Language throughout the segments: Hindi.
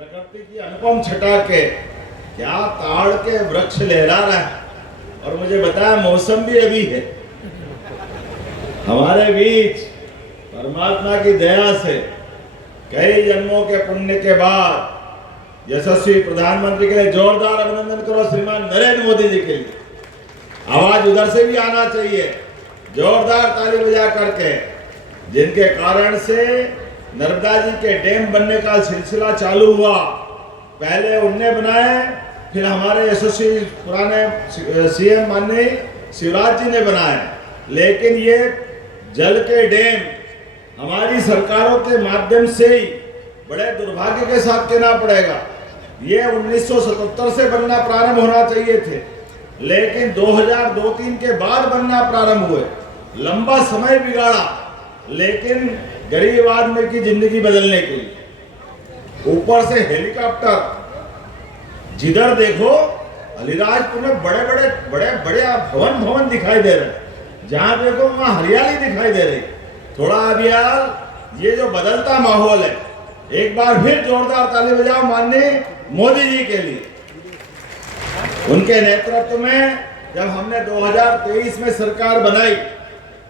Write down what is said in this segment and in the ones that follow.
प्रकृति की अनुपम छटा के क्या ताड़ के वृक्ष लहरा रहा है। और मुझे बताया मौसम भी अभी है। हमारे बीच परमात्मा की दया से कई जन्मों के पुण्य के बाद यशस्वी प्रधानमंत्री के लिए जोरदार अभिनंदन करो श्रीमान नरेंद्र मोदी जी के लिए। आवाज उधर से भी आना चाहिए, जोरदार ताली बजा करके, जिनके कारण से नर्मदा जी के डैम बनने का सिलसिला चालू हुआ। पहले उनने बनाए, फिर हमारे यशस्वी पुराने सीएम माननीय शिवराज जी ने बनाए। लेकिन ये जल के डैम हमारी सरकारों के माध्यम से ही बड़े दुर्भाग्य के साथ कहना पड़ेगा, ये 1977 से बनना प्रारंभ होना चाहिए थे, लेकिन 2002-3 के बाद बनना प्रारंभ हुए। लंबा समय बिगाड़ा, लेकिन गरीब आदमी की जिंदगी बदलने के लिए ऊपर से हेलीकॉप्टर, जिधर देखो अलीराजपुर में बड़े बड़े भवन दिखाई दे रहे, जहां देखो वहां हरियाली दिखाई दे रही। थोड़ा अब यार ये जो बदलता माहौल है, एक बार फिर जोरदार ताली बजाओ माननीय मोदी जी के लिए। उनके नेतृत्व में जब हमने 2023 में सरकार बनाई,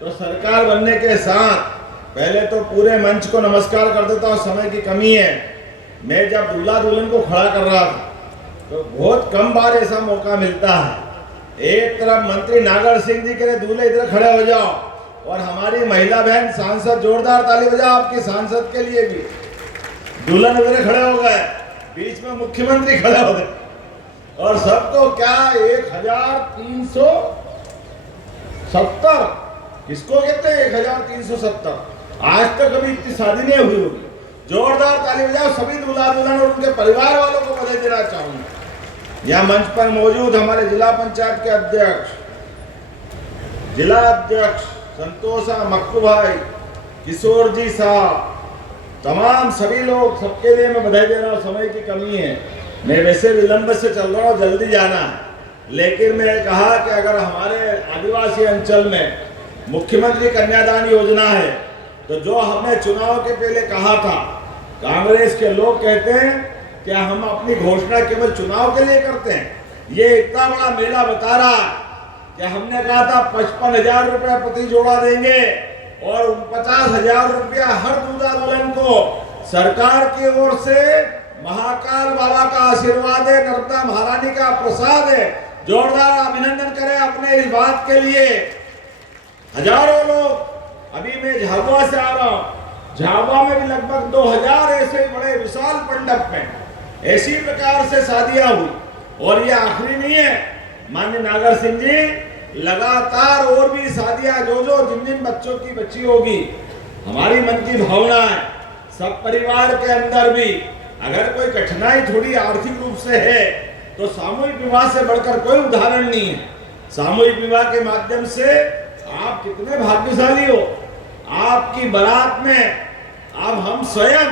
तो सरकार बनने के साथ पहले तो पूरे मंच को नमस्कार कर देता हूं, समय की कमी है। मैं जब दूल्हा दुल्हन को खड़ा कर रहा था तो बहुत कम बार ऐसा मौका मिलता है। एक तरफ मंत्री नागर सिंह जी के लिए दूल्हे इधर खड़े हो जाओ, और हमारी महिला बहन सांसद, जोरदार ताली बजाओ आपकी सांसद के लिए भी। दुल्हन इधर खड़े हो गए, बीच में मुख्यमंत्री खड़े हो गए, और सबको क्या 1370 किसको कहते हैं 1370। आज तक कभी इतनी शादी नहीं हुई होगी। जोरदार ताली बजाओ सभी दूल्हा दुल्हन और उनके परिवार वालों को बधाई देना चाहूंगा। यहाँ मंच पर मौजूद हमारे जिला पंचायत के अध्यक्ष, जिला अध्यक्ष संतोषा मक्कू भाई, किशोर जी साहब, तमाम सभी लोग, सबके लिए मैं बधाई दे रहा हूँ। समय की कमी है, मैं वैसे विलंब से चल रहा हूँ, जल्दी जाना है, लेकिन मैं कहा कि अगर हमारे आदिवासी अंचल में मुख्यमंत्री कन्यादान योजना है, तो जो हमने चुनाव के पहले कहा था, कांग्रेस के लोग कहते हैं कि हम अपनी घोषणा केवल चुनाव के लिए करते हैं। ये इतना बड़ा मेला बता रहा कि हमने कहा था 55,000 रुपया प्रति जोड़ा देंगे और 50,000 रुपया हर दूल्हा दुल्हन को सरकार की ओर से महाकाल बाबा का आशीर्वाद है, नर्मदा महारानी का प्रसाद है। जोरदार अभिनंदन करें अपने इस बात के लिए। हजारों लोग, अभी मैं झाबुआ से आ रहा हूं, झाबुआ में भी लगभग 2000 ऐसे बड़े विशाल मंडप में ऐसी प्रकार से शादियां हुई। और ये आखिरी नहीं है, माननीय नागर सिंह जी, लगातार और भी शादियां जो जिन जिन बच्चों की बच्ची होगी, हमारी मन की भावना है सब परिवार के अंदर भी अगर कोई कठिनाई थोड़ी आर्थिक रूप से है, तो सामूहिक विवाह से बढ़कर कोई उदाहरण नहीं है। सामूहिक विवाह के माध्यम से आप कितने भाग्यशाली हो। आपकी बारात में अब हम स्वयं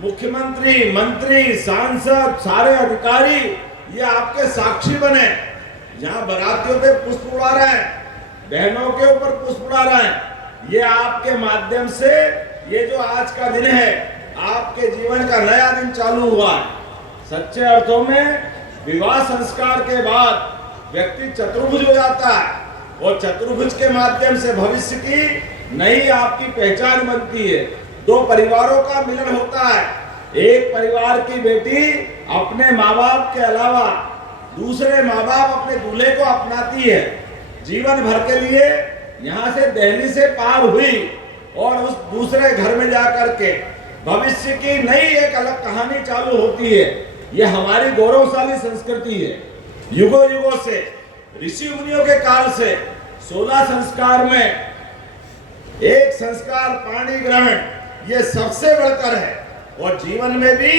मुख्यमंत्री, मंत्री, सांसद, सारे अधिकारी ये आपके साक्षी बने। यहाँ बारातियों पे पुष्प उड़ा रहे हैं, बहनों के ऊपर पुष्प उड़ा रहे हैं। ये आपके माध्यम से ये जो आज का दिन है, आपके जीवन का नया दिन चालू हुआ है। सच्चे अर्थों में विवाह संस्कार के बाद व्यक्ति चतुर्भुज हो जाता है, और चतुर्भुज के माध्यम से भविष्य की नई आपकी पहचान बनती है। दो परिवारों का मिलन होता है। एक परिवार की बेटी अपने माँ बाप के अलावा दूसरे माँ बाप अपने दूल्हे को अपनाती है। जीवन भर के लिए यहाँ से दिल्ली से पार हुई और उस दूसरे घर में जाकर के भविष्य की नई एक अलग कहानी चालू होती है। ये हमारी गौरवशाली संस्कृति है। युगों युगों से, ऋषि मुनियों के काल से 16 संस्कार में एक संस्कार पाणी ग्रहण, ये सबसे बढ़कर है। और जीवन में भी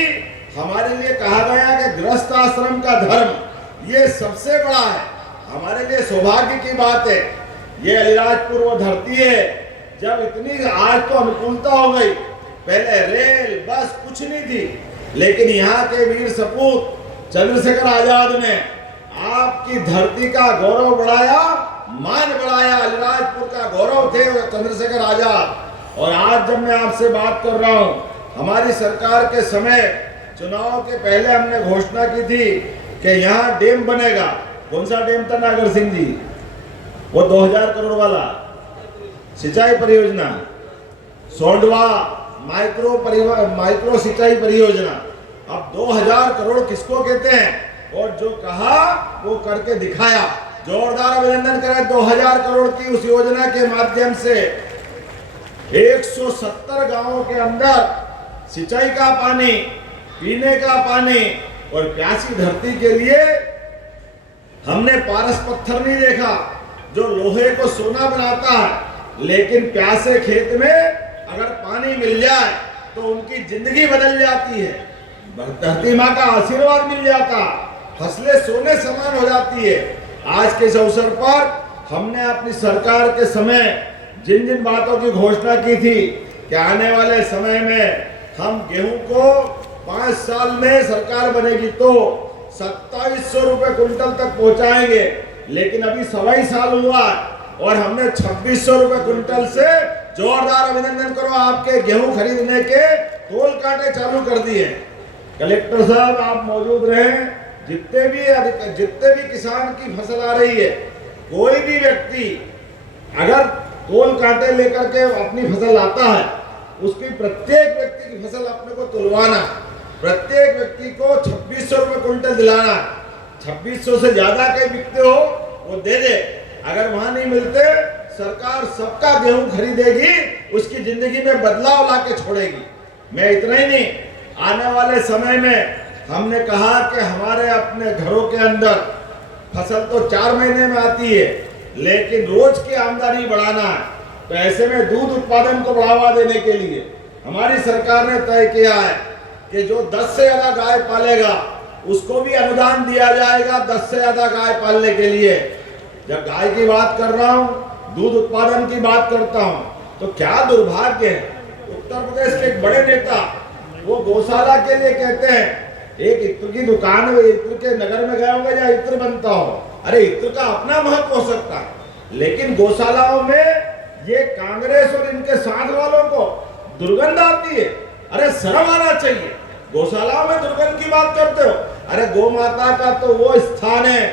हमारे लिए कहा गया कि गृहस्थ आश्रम का धर्म ये सबसे बड़ा है। हमारे लिए सौभाग्य की बात है। ये अलीराजपुर वो धरती है जब इतनी आज तो अनुकूलता हो गई। पहले रेल बस कुछ नहीं थी, लेकिन यहाँ के वीर सपूत चंद्रशेखर आजाद ने आपकी धरती का गौरव बढ़ाया, मान बढ़ाया। अलीराजपुर का गौरव थे चंद्रशेखर आजाद। और आज जब मैं आपसे बात कर रहा हूँ, हमारी सरकार के समय चुनाव के पहले हमने घोषणा की थी कि यहाँ डैम बनेगा। कौन सा डैम था नागर सिंह जी? वो 2000 करोड़ वाला सिंचाई परियोजना, सोंडवा माइक्रो सिंचाई परियोजना। अब 2000 करोड़ किसको कहते हैं? और जो कहा वो करके दिखाया। जोरदार अभिनंदन करें 2000 करोड़ की उस योजना के माध्यम से 170 गांवों के अंदर सिंचाई का पानी, पीने का पानी और प्यासी धरती के लिए हमने पारस पत्थर नहीं देखा जो लोहे को सोना बनाता है, लेकिन प्यासे खेत में अगर पानी मिल जाए तो उनकी जिंदगी बदल जाती है, धरती माँ का आशीर्वाद मिल जाता, फसलें सोने समान हो जाती है। आज के इस अवसर पर हमने अपनी सरकार के समय जिन जिन बातों की घोषणा की थी कि आने वाले समय में हम गेहूं को 5 साल में सरकार बनेगी तो 2700 रुपए कुंटल तक पहुंचाएंगे, लेकिन अभी 2.5 साल हुआ और हमने 2600 रुपए कुंटल से जोरदार अभिनंदन करो आपके गेहूं खरीदने के तोल कांटे चालू कर दिए। कलेक्टर साहब आप मौजूद रहें, जितने भी किसान की फसल आ रही है, कोई भी व्यक्ति अगर तोल कांटे लेकर के अपनी फसल आता है, उसकी प्रत्येक व्यक्ति की फसल अपने को तुलवाना, प्रत्येक व्यक्ति को 2600 रुपए कुंटल दिलाना। 2600 से ज्यादा कहीं बिकते हो वो दे दे, अगर वहां नहीं मिलते सरकार सबका गेहूं खरीदेगी, उसकी जिंदगी में बदलाव लाके छोड़ेगी। मैं इतना ही नहीं, आने वाले समय में हमने कहा कि हमारे अपने घरों के अंदर फसल तो 4 महीने में आती है, लेकिन रोज की आमदनी बढ़ाना है। तो ऐसे में दूध उत्पादन को बढ़ावा देने के लिए हमारी सरकार ने तय किया है कि जो 10 से ज्यादा गाय पालेगा उसको भी अनुदान दिया जाएगा 10 से ज्यादा गाय पालने के लिए। जब गाय की बात कर रहा हूँ, दूध उत्पादन की बात करता हूँ, तो क्या दुर्भाग्य है, उत्तर प्रदेश के एक बड़े नेता वो गौशाला के लिए कहते हैं, एक इत्र की दुकान में इत्र के नगर में गए होंगे जहाँ इत्र बनता हो, अरे इत्र का अपना महत्व हो सकता है, लेकिन गौशालाओं में ये कांग्रेस और इनके साथ वालों को दुर्गंध आती है। अरे शर्म आना चाहिए, गौशालाओं में दुर्गंध की बात करते हो। अरे गौ माता का तो वो स्थान है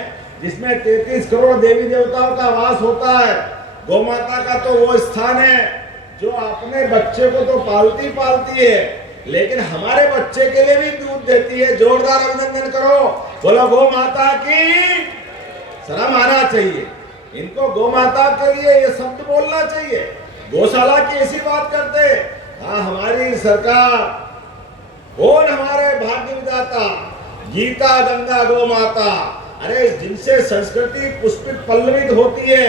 जिसमें 33 करोड़ देवी देवताओं का वास होता है। गौ माता का तो वो स्थान है जो अपने बच्चे को तो पालती है, लेकिन हमारे बच्चे के लिए भी दूध देती है। जोरदार अभिनंदन करो, बोलो गौ माता की शर्म आना चाहिए। इनको गौ माता के लिए ये शब्द बोलना चाहिए, गौशाला की ऐसी बात करते। हाँ, हमारी सरकार, कौन हमारे भाग्य विधाता, गीता गंगा गौ माता, अरे जिनसे संस्कृति पुष्पित पल्लवित होती है,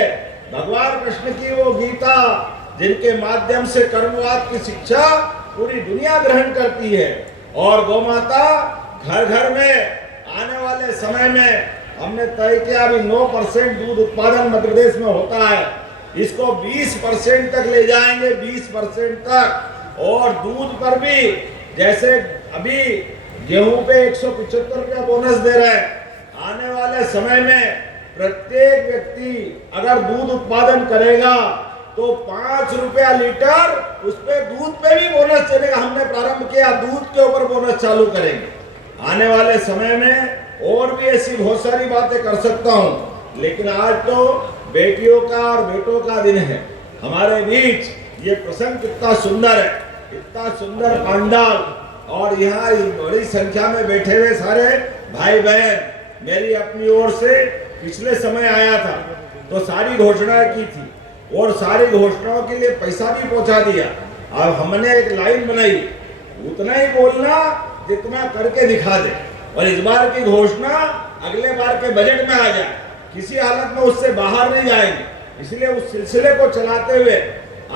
भगवान कृष्ण की वो गीता जिनके माध्यम से कर्मवाद की शिक्षा पूरी दुनिया ग्रहण करती है। और गौ माता घर घर में आने वाले समय में हमने तय किया अभी 9% दूध उत्पादन मध्य प्रदेश में होता है, इसको 20% तक ले जाएंगे, 20% तक। और दूध पर भी जैसे अभी गेहूं पे 175 रुपया बोनस दे रहे हैं, आने वाले समय में प्रत्येक व्यक्ति अगर दूध उत्पादन करेगा तो 5 रुपया लीटर उस पे दूध पे भी बोनस देने का हमने प्रारंभ किया, दूध के ऊपर बोनस चालू करेंगे। आने वाले समय में और भी ऐसी बहुत सारी बातें कर सकता हूँ, लेकिन आज तो बेटियों का और बेटों का दिन है हमारे बीच। ये प्रसंग कितना सुंदर है, इतना सुंदर पंडाल, और यहाँ बड़ी संख्या में बैठे हुए सारे भाई बहन। मेरी अपनी ओर से पिछले समय आया था तो सारी घोषणाएं की थी और सारी घोषणाओं के लिए पैसा भी पहुंचा दिया। अब हमने एक लाइन बनाई, उतना ही बोलना जितना करके दिखा दे, और इस बार की घोषणा अगले बार के बजट में आ जाए, किसी हालत में उससे बाहर नहीं जाएंगे। इसलिए उस सिलसिले को चलाते हुए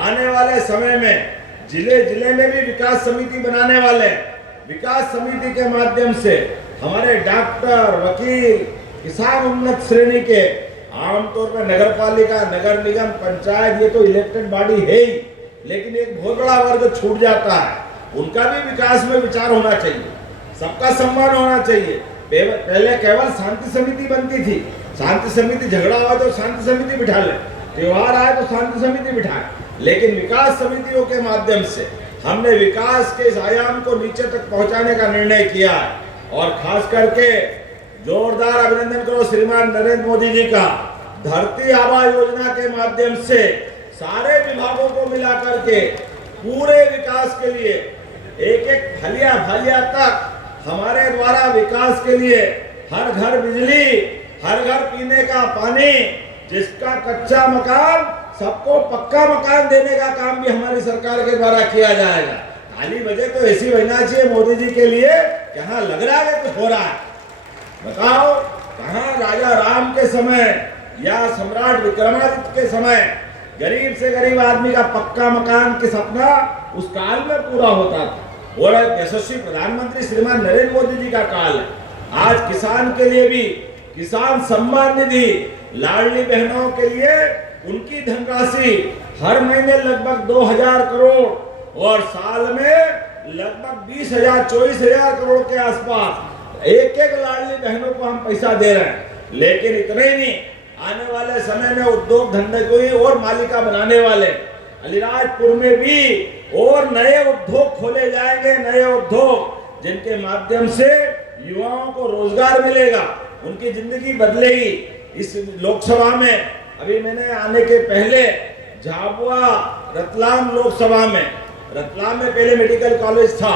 आने वाले समय में जिले जिले में भी विकास समिति बनाने वाले हैं। विकास समिति के माध्यम से हमारे डॉक्टर, वकील, किसान उन्नत श्रेणी के, आमतौर पर नगर पालिका, नगर निगम, पंचायत, ये तो इलेक्टेड बॉडी है ही, लेकिन एक बहुत बड़ा वर्ग छूट जाता है, उनका भी विकास में विचार होना चाहिए, सबका सम्मान होना चाहिए। पहले केवल शांति समिति बनती थी, शांति समिति झगड़ा हुआ तो शांति समिति बिठा ले, त्योहार आए तो शांति समिति बिठाए, लेकिन विकास समितियों के माध्यम से हमने विकास के इस आयाम को नीचे तक पहुंचाने का निर्णय किया है। और खास करके जोरदार अभिनंदन करो श्रीमान नरेंद्र मोदी जी का, धरती आबा योजना के माध्यम से सारे विभागों को मिला करके पूरे विकास के लिए एक एक फलिया तक हमारे द्वारा विकास के लिए हर घर बिजली, हर घर पीने का पानी, जिसका कच्चा मकान सबको पक्का मकान देने का काम भी हमारी सरकार के द्वारा किया जाएगा। ताली बजे तो ऐसी बजना चाहिए मोदी जी के लिए, कहाँ लग रहा है कुछ हो रहा है। बताओ, कहाँ राजा राम के समय या सम्राट विक्रमादित्य के समय गरीब से गरीब आदमी का पक्का मकान के सपना उस काल में पूरा होता था। और यशस्वी प्रधानमंत्री श्रीमान नरेंद्र मोदी जी का काल है। आज किसान के लिए भी किसान सम्मान निधि, लाडली बहनों के लिए उनकी धनराशि हर महीने लगभग 2000 करोड़ और साल में लगभग 20,000-24,000 करोड़ के आसपास एक एक लाडली बहनों को हम पैसा दे रहे हैं। लेकिन इतने ही नहीं, आने वाले समय में उद्योग धंधे को ही और मालिका बनाने वाले अलीराजपुर में भी और नए उद्योग खोले जाएंगे, नए उद्योग जिनके माध्यम से युवाओं को रोजगार मिलेगा, उनकी जिंदगी बदलेगी। इस लोकसभा में अभी मैंने आने के पहले झाबुआ रतलाम लोकसभा में, रतलाम में पहले मेडिकल कॉलेज था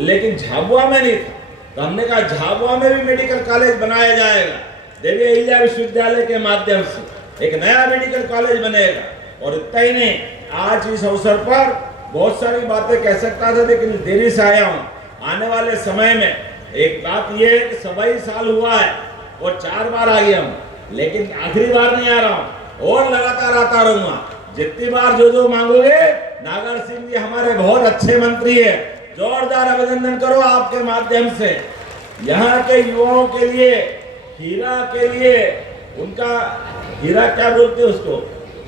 लेकिन झाबुआ में नहीं था, तो हमने कहा झाबुआ में भी मेडिकल कॉलेज बनाया जाएगा। देवी अहिल्या विश्वविद्यालय के माध्यम से एक नया मेडिकल कॉलेज बनेगा। और इतना ही नहीं, आज इस अवसर पर बहुत सारी बातें कह सकता था लेकिन देरी से आया हूँ। आने वाले समय में एक बात यह है कि 27 साल हुआ है और 4 बार आ गया हूँ, लेकिन आखिरी बार नहीं आ रहा हूँ और लगातार आता रहूंगा। जितनी बार जो मांगोगे, नागर सिंह जी हमारे बहुत अच्छे मंत्री है, जोरदार अभिनंदन करो आपके माध्यम से। यहाँ के युवाओं के लिए, हीरा के लिए, उनका हीरा क्या बोलते हैं उसको,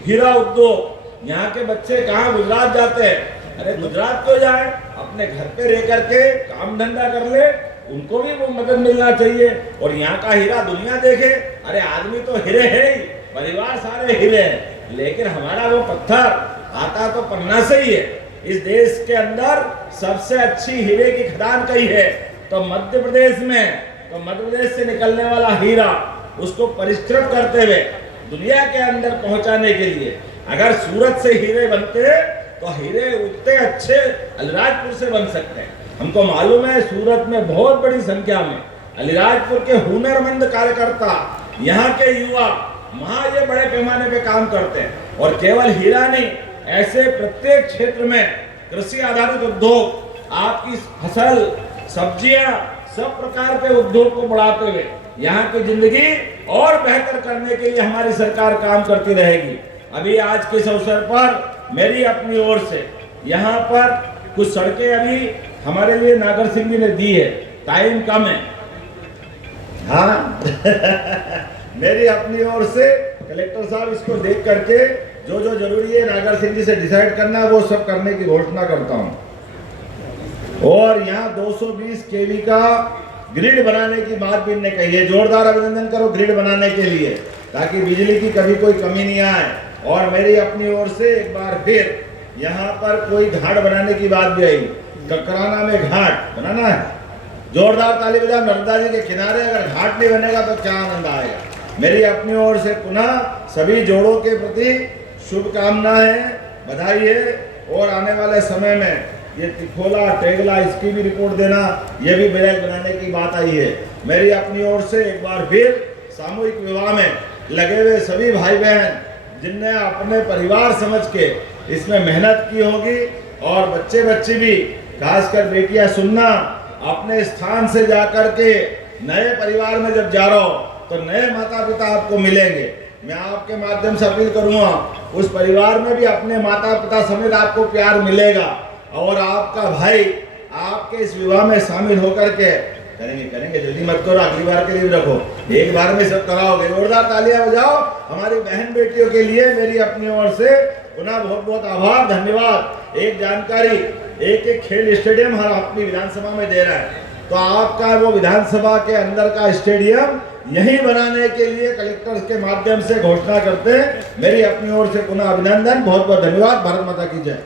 हीरा उद्योग। यहाँ के बच्चे कहाँ गुजरात जाते हैं, अरे गुजरात क्यों जाए, अपने घर पे रह करके काम धंधा कर ले, उनको भी वो मदद मिलना चाहिए। और यहाँ का हीरा दुनिया देखे, अरे आदमी तो हीरे है ही, परिवार सारे हीरे हैं, लेकिन हमारा वो पत्थर आता तो पन्ना से ही है। इस देश के अंदर सबसे अच्छी हीरे की खदान कही है तो मध्य प्रदेश में, तो मध्य प्रदेश से निकलने वाला हीरा उसको परिष्कृत करते हुए दुनिया के अंदर पहुंचाने के लिए अगर सूरत से हीरे बनते तो हीरे उतने अच्छे अलीराजपुर से बन सकते हैं। हमको मालूम है सूरत में बहुत बड़ी संख्या में अलीराजपुर के हुनरमंद कार्यकर्ता, यहाँ के युवा वहाँ ये बड़े पैमाने पे काम करते हैं। और केवल हीरा नहीं, ऐसे प्रत्येक क्षेत्र में कृषि आधारित उद्योग, आपकी फसल, सब्जियां, सब प्रकार के उद्योग को बढ़ाते हुए यहाँ की जिंदगी और बेहतर करने के लिए हमारी सरकार काम करती रहेगी। अभी आज के इस अवसर पर मेरी अपनी ओर से यहाँ पर कुछ सड़कें अभी हमारे लिए नागर सिंह जी ने दी है, टाइम कम है। हाँ मेरी अपनी ओर से कलेक्टर साहब इसको देख करके जो जरूरी है नागर सिंह जी से डिसाइड करना है वो सब करने की घोषणा करता हूँ। और यहाँ 220 केवी का ग्रिड बनाने की बात भी इन्होंने कही है, जोरदार अभिनंदन करो ग्रिड बनाने के लिए, ताकि बिजली की कभी कोई कमी नहीं आए। और मेरी अपनी ओर से एक बार फिर यहाँ पर कोई घाट बनाने की बात भी आई, ककराना में घाट बनाना है, जोरदार ताली बजाओ। नर्मदा जी के किनारे अगर घाट नहीं बनेगा तो क्या आनंद आएगा। मेरी अपनी ओर से पुनः सभी जोड़ों के प्रति शुभकामनाएं, बधाई है। और आने वाले समय में ये तिखोला टेगला इसकी भी रिपोर्ट देना, ये भी बैराज बनाने की बात आई है। मेरी अपनी ओर से एक बार फिर सामूहिक विवाह में लगे हुए सभी भाई बहन जिनने अपने परिवार समझ के इसमें मेहनत की होगी, और बच्चे बच्ची भी, खासकर बेटियां सुनना, अपने स्थान से जाकर के नए परिवार में जब जा रहा हो तो नए माता पिता आपको मिलेंगे। मैं आपके माध्यम से अपील करूंगा, उस परिवार में भी अपने माता पिता समेत आपको प्यार मिलेगा। और आपका भाई आपके इस विवाह में शामिल होकर के करेंगे, जल्दी मत करो, अगली बार के लिए रखो, एक बार में सब कराओगे। जोरदार तालियां बजाओ हमारी बहन बेटियों के लिए। मेरी अपनी ओर से पुनः बहुत बहुत आभार, धन्यवाद। एक जानकारी, एक खेल स्टेडियम हर अपनी विधानसभा में दे रहा है, तो आपका वो विधानसभा के अंदर का स्टेडियम यही बनाने के लिए कलेक्टर के माध्यम से घोषणा करते हैं। मेरी अपनी ओर से पुनः अभिनंदन, बहुत बहुत धन्यवाद। भारत माता की जय।